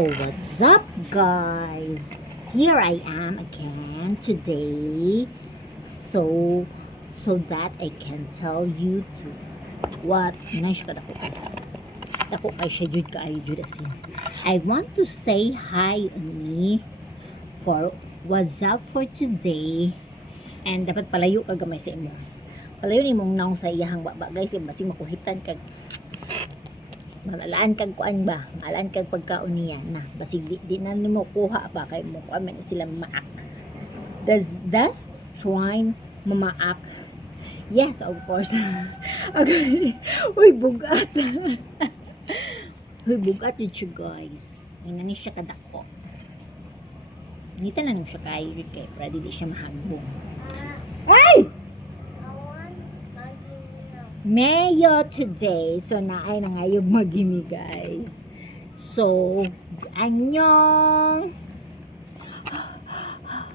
What's up, guys? Here I am again today. So, so that I can tell you to what nice ka dako guys. Dako kay siya jud kaayo jud asin. I want to say hi ni for what's up for today. And dapat palayo ka gamay sa imo. Palayo ni mong naong sa iyahang baba guys, basig makuhitan kag malalaan kag kuan ba, malalaan kag pagkaon niya na basig di na nimo kuha pa kay mo kuan man sila maak. Does shrine mamaak? Yes, of course. Okay. Uy, bugat. Uy, bugat yun siya, guys. Ngayon na siya kadako. Ngita na nung siya kayo yun kay ready di siya mahagbong. Ay! Mayo today. So, naay na ngayog magimi, guys. So, anyong